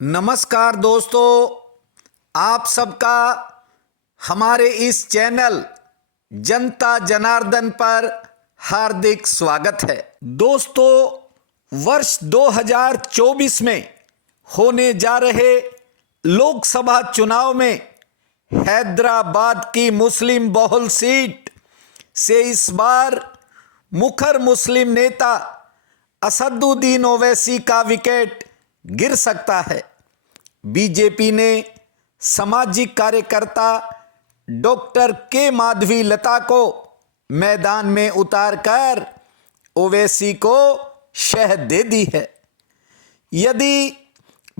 नमस्कार दोस्तों, आप सबका हमारे इस चैनल जनता जनार्दन पर हार्दिक स्वागत है। दोस्तों, वर्ष 2024 में होने जा रहे लोकसभा चुनाव में हैदराबाद की मुस्लिम बहुल सीट से इस बार मुखर मुस्लिम नेता असदुद्दीन ओवैसी का विकेट गिर सकता है। बीजेपी ने सामाजिक कार्यकर्ता डॉक्टर के माधवीलता को मैदान में उतारकर ओवैसी को शह दे दी है। यदि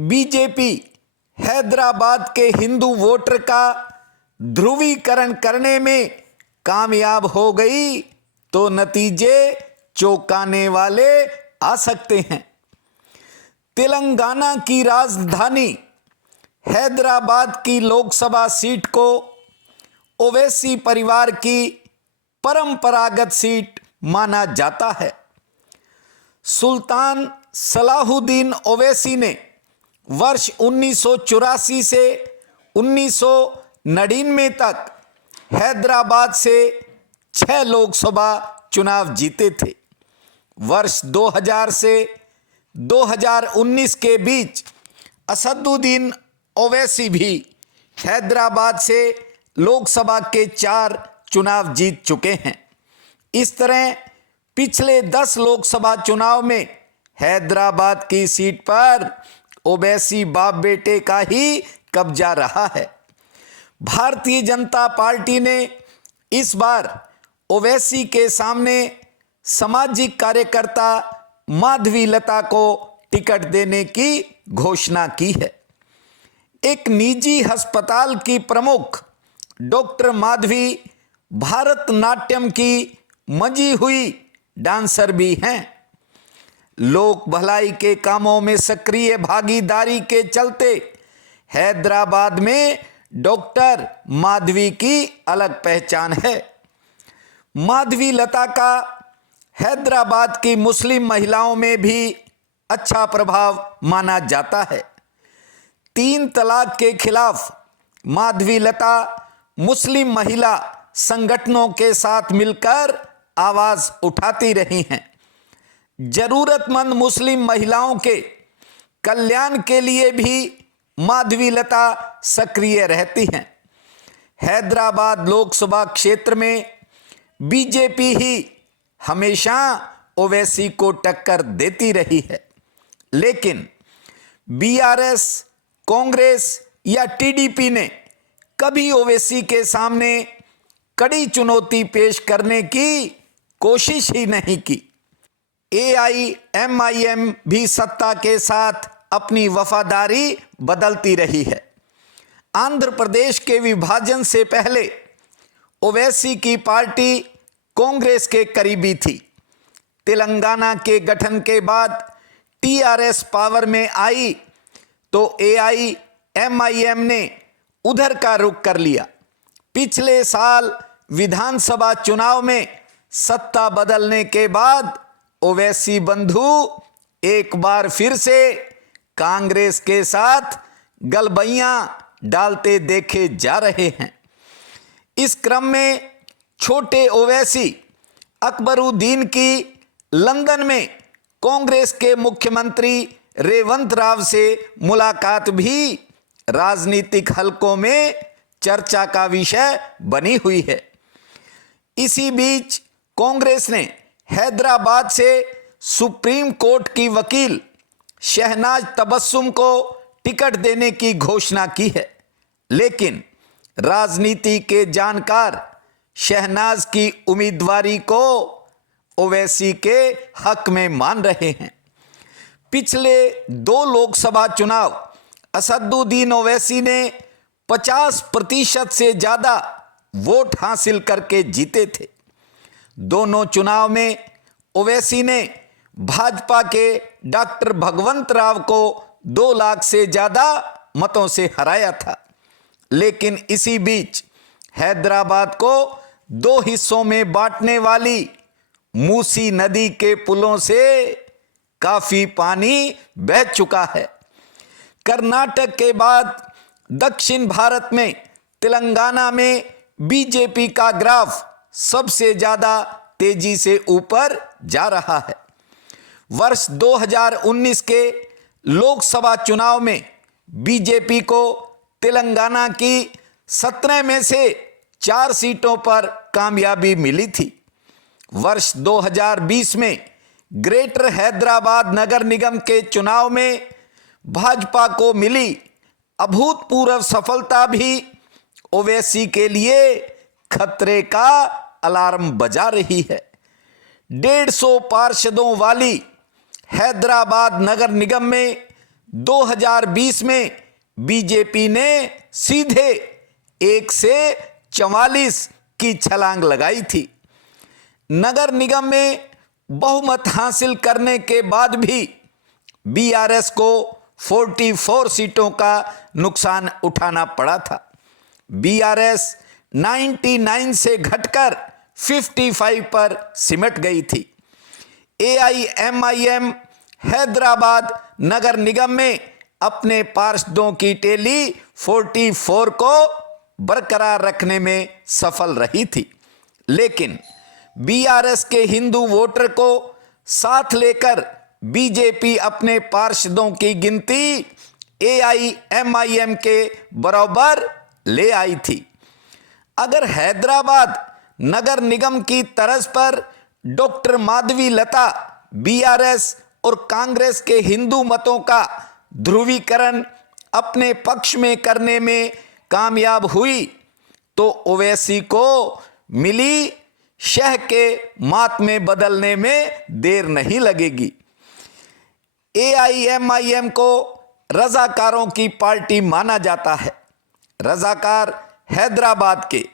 बीजेपी हैदराबाद के हिंदू वोटर का ध्रुवीकरण करने में कामयाब हो गई तो नतीजे चौंकाने वाले आ सकते हैं। तेलंगाना की राजधानी हैदराबाद की लोकसभा सीट को ओवैसी परिवार की परंपरागत सीट माना जाता है। सुल्तान सलाहुद्दीन ओवैसी ने वर्ष 1984 से 1999 तक हैदराबाद से 6 लोकसभा चुनाव जीते थे। वर्ष 2000 से 2019 के बीच असदुद्दीन ओवैसी भी हैदराबाद से लोकसभा के 4 चुनाव जीत चुके हैं। इस तरह पिछले 10 लोकसभा चुनाव में हैदराबाद की सीट पर ओवैसी बाप बेटे का ही कब्जा रहा है। भारतीय जनता पार्टी ने इस बार ओवैसी के सामने सामाजिक कार्यकर्ता माधवीलता को टिकट देने की घोषणा की है। एक निजी अस्पताल की प्रमुख डॉक्टर माधवी भारतनाट्यम की मंजी हुई डांसर भी हैं। लोक भलाई के कामों में सक्रिय भागीदारी के चलते हैदराबाद में डॉक्टर माधवी की अलग पहचान है। माधवीलता का हैदराबाद की मुस्लिम महिलाओं में भी अच्छा प्रभाव माना जाता है। 3 तलाक के खिलाफ माधवीलता मुस्लिम महिला संगठनों के साथ मिलकर आवाज उठाती रही हैं। जरूरतमंद मुस्लिम महिलाओं के कल्याण के लिए भी माधवीलता सक्रिय रहती हैं। हैदराबाद लोकसभा क्षेत्र में बीजेपी ही हमेशा ओवैसी को टक्कर देती रही है, लेकिन बीआरएस, कांग्रेस या टीडीपी ने कभी ओवैसी के सामने कड़ी चुनौती पेश करने की कोशिश ही नहीं की। एआईएमआईएम भी सत्ता के साथ अपनी वफादारी बदलती रही है। आंध्र प्रदेश के विभाजन से पहले ओवैसी की पार्टी कांग्रेस के करीबी थी। तेलंगाना के गठन के बाद टीआरएस पावर में आई तो एआईएमआईएम ने उधर का रुख कर लिया। पिछले साल विधानसभा चुनाव में सत्ता बदलने के बाद ओवैसी बंधु एक बार फिर से कांग्रेस के साथ गलबैयां डालते देखे जा रहे हैं। इस क्रम में छोटे ओवैसी अकबरुद्दीन की लंदन में कांग्रेस के मुख्यमंत्री रेवंत राव से मुलाकात भी राजनीतिक हलकों में चर्चा का विषय बनी हुई है। इसी बीच कांग्रेस ने हैदराबाद से सुप्रीम कोर्ट की वकील शहनाज तबस्सुम को टिकट देने की घोषणा की है, लेकिन राजनीति के जानकार शहनाज की उम्मीदवारी को ओवैसी के हक में मान रहे हैं। पिछले 2 लोकसभा चुनाव असदुद्दीन ओवैसी ने 50% से ज्यादा वोट हासिल करके जीते थे। दोनों चुनाव में ओवैसी ने भाजपा के डॉक्टर भगवंत राव को 2 लाख से ज्यादा मतों से हराया था, लेकिन इसी बीच हैदराबाद को 2 हिस्सों में बांटने वाली मूसी नदी के पुलों से काफी पानी बह चुका है। कर्नाटक के बाद दक्षिण भारत में तेलंगाना में बीजेपी का ग्राफ सबसे ज्यादा तेजी से ऊपर जा रहा है। वर्ष 2019 के लोकसभा चुनाव में बीजेपी को तेलंगाना की 17 में से 4 सीटों पर कामयाबी मिली थी। वर्ष 2020 में ग्रेटर हैदराबाद नगर निगम के चुनाव में भाजपा को मिली अभूतपूर्व सफलता भी ओवैसी के लिए खतरे का अलार्म बजा रही है। 150 पार्षदों वाली हैदराबाद नगर निगम में 2020 में बीजेपी ने सीधे 1 से 44 की छलांग लगाई थी। नगर निगम में बहुमत हासिल करने के बाद भी बीआरएस को 44 सीटों का नुकसान उठाना पड़ा था। बीआरएस 99 से घटकर 55 पर सिमट गई थी। एआईएमआईएम हैदराबाद नगर निगम में अपने पार्षदों की टेली 44 को बरकरार रखने में सफल रही थी, लेकिन बीआरएस के हिंदू वोटर को साथ लेकर बीजेपी अपने पार्षदों की गिनती एआईएमआईएम के बराबर ले आई थी। अगर हैदराबाद नगर निगम की तर्ज पर डॉक्टर माधवी लता बीआरएस और कांग्रेस के हिंदू मतों का ध्रुवीकरण अपने पक्ष में करने में कामयाब हुई तो ओवैसी को मिली शह के मात में बदलने में देर नहीं लगेगी। एआईएमआईएम को रजाकारों की पार्टी माना जाता है। रजाकार हैदराबाद के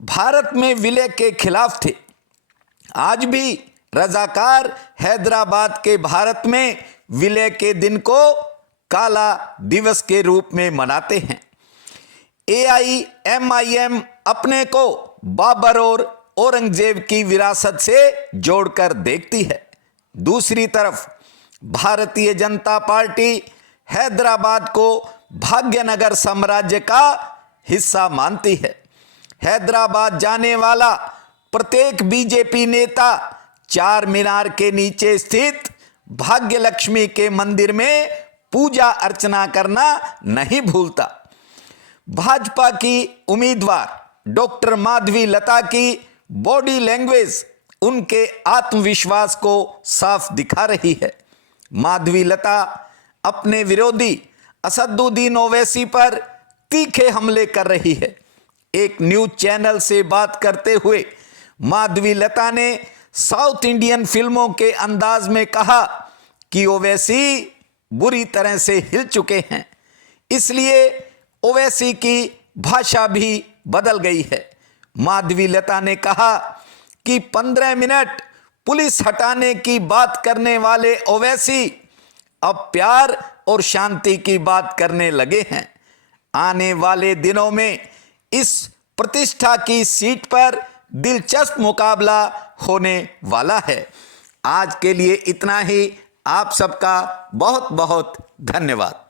भारत में विलय के खिलाफ थे। आज भी रजाकार हैदराबाद के भारत में विलय के दिन को काला दिवस के रूप में मनाते हैं। एआईएमआईएम अपने को बाबर और औरंगजेब की विरासत से जोड़कर देखती है। दूसरी तरफ भारतीय जनता पार्टी हैदराबाद को भाग्यनगर साम्राज्य का हिस्सा मानती है। हैदराबाद जाने वाला प्रत्येक बीजेपी नेता चार मीनार के नीचे स्थित भाग्य लक्ष्मी के मंदिर में पूजा अर्चना करना नहीं भूलता। भाजपा की उम्मीदवार डॉक्टर माधवी लता की बॉडी लैंग्वेज उनके आत्मविश्वास को साफ दिखा रही है। माधवी लता अपने विरोधी असदुद्दीन ओवैसी पर तीखे हमले कर रही है। एक न्यूज चैनल से बात करते हुए माधवी लता ने साउथ इंडियन फिल्मों के अंदाज में कहा कि ओवैसी बुरी तरह से हिल चुके हैं, इसलिए ओवैसी की भाषा भी बदल गई है। माधवी लता ने कहा कि 15 मिनट पुलिस हटाने की बात करने वाले ओवैसी अब प्यार और शांति की बात करने लगे हैं। आने वाले दिनों में इस प्रतिष्ठा की सीट पर दिलचस्प मुकाबला होने वाला है। आज के लिए इतना ही। आप सबका बहुत बहुत धन्यवाद।